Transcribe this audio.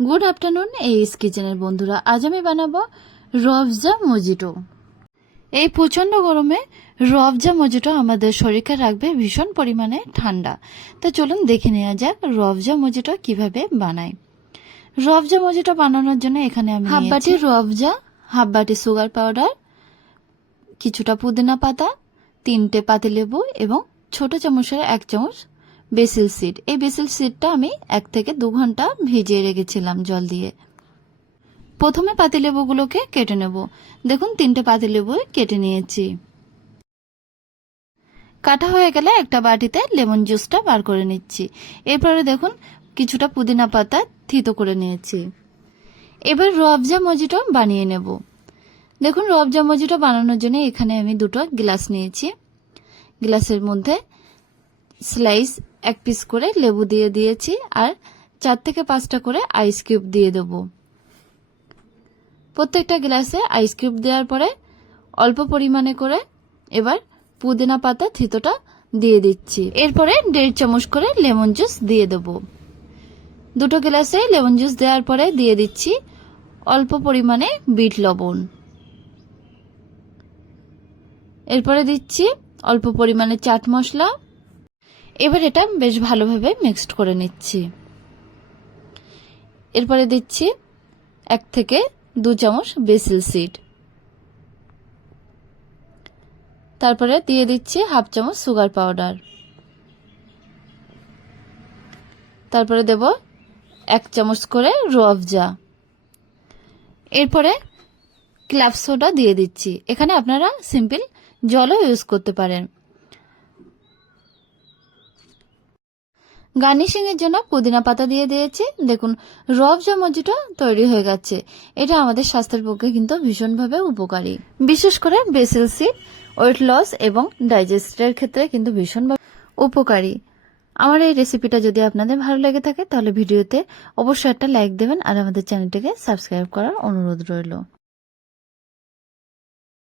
Good afternoon এইস কিচেনের বন্ধুরা, আজ আমি বানাবো রুয়াবজা মজিটো। এই প্রচন্ড গরমে রুয়াবজা মজিটো আমাদের শরীরকে রাখবে ভীষণ পরিমাণে ঠান্ডা। তো চলুন দেখে নেওয়া যাক রুয়াবজা মজিটো কিভাবে বানাই। রুয়াবজা মজিটো বানানোর জন্য এখানে আমি হাফ বাটি রুয়াবজা, হাফ বাটি সুগার পাউডার, কিছুটা পুদিনা পাতা, 3টে পাতিলেবু এবং ছোট চামচের 1 চামচ বেসিল সিড। এই বেসিল সিডটা আমি 1 থেকে 2 ঘন্টা ভিজিয়ে রেখেছিলাম জল দিয়ে। প্রথমে পাতিলেবুগুলোকে কেটে নেব। দেখুন 3টে পাতিলেবু কেটে নিয়েছি। কাটা হয়ে গেলে একটা বাটিতে লেমন জুসটা বার করে নিচ্ছি। এরপরে দেখুন কিছুটা পুদিনা পাতা থিতো করে নিয়েছি। এবার রুয়াবজা মজিটো বানিয়ে নেব। দেখুন রুয়াবজা মজিটো বানানোর জন্য এখানে আমি 2টো গ্লাস নিয়েছি। গ্লাসের মধ্যে স্লাইস 1 পিস করে লেবু দিয়ে দিয়েছি আর 4 থেকে 5টা করে আইস কিউব দিয়ে দেব। প্রত্যেকটা গ্লাসে আইস কিউব দেওয়ার পরে অল্প পরিমাণে করে এবার পুদিনা পাতা থিতোটা দিয়ে দিচ্ছি। এরপরে 1.5 চামচ করে লেমন জুস দিয়ে দেব। 2টো গ্লাসে লেমন জুস দেওয়ার পরে দিয়ে দিচ্ছি অল্প পরিমাণে বিট লবণ। এরপরে দিচ্ছি অল্প পরিমাণে চাট মশলা। এবার এটা বেশ ভালোভাবে মিক্সড করে নিচ্ছি। এরপরে দিচ্ছি 1 থেকে 2 চামচ বেসিল সিড। তারপরে দিয়ে দিচ্ছি হাফ চামচ সুগার পাউডার। তারপরে দেব 1 চামচ করে রুয়াবজা। এরপরে ক্লাব সোডা দিয়ে দিচ্ছি। এখানে আপনারা সিম্পল জলও ইউজ করতে পারেন। গার্নিশিং এর জন্য পুদিনা পাতা দিয়ে দিয়েছি। দেখুন রুয়াবজা মজিটো তৈরি হয়ে গেছে। এটা আমাদের স্বাস্থ্যের পক্ষে কিন্তু ভীষণভাবে উপকারী। বিশেষ করে বেসিল সিড ওয়েট লস এবং ডাইজেস্টের ক্ষেত্রে কিন্তু ভীষণভাবে উপকারী। আমার এই রেসিপিটা যদি আপনাদের ভালো লেগে থাকে তাহলে ভিডিওতে অবশ্যই একটা লাইক দেবেন আর আমাদের চ্যানেলটিকে সাবস্ক্রাইব করার অনুরোধ রইল।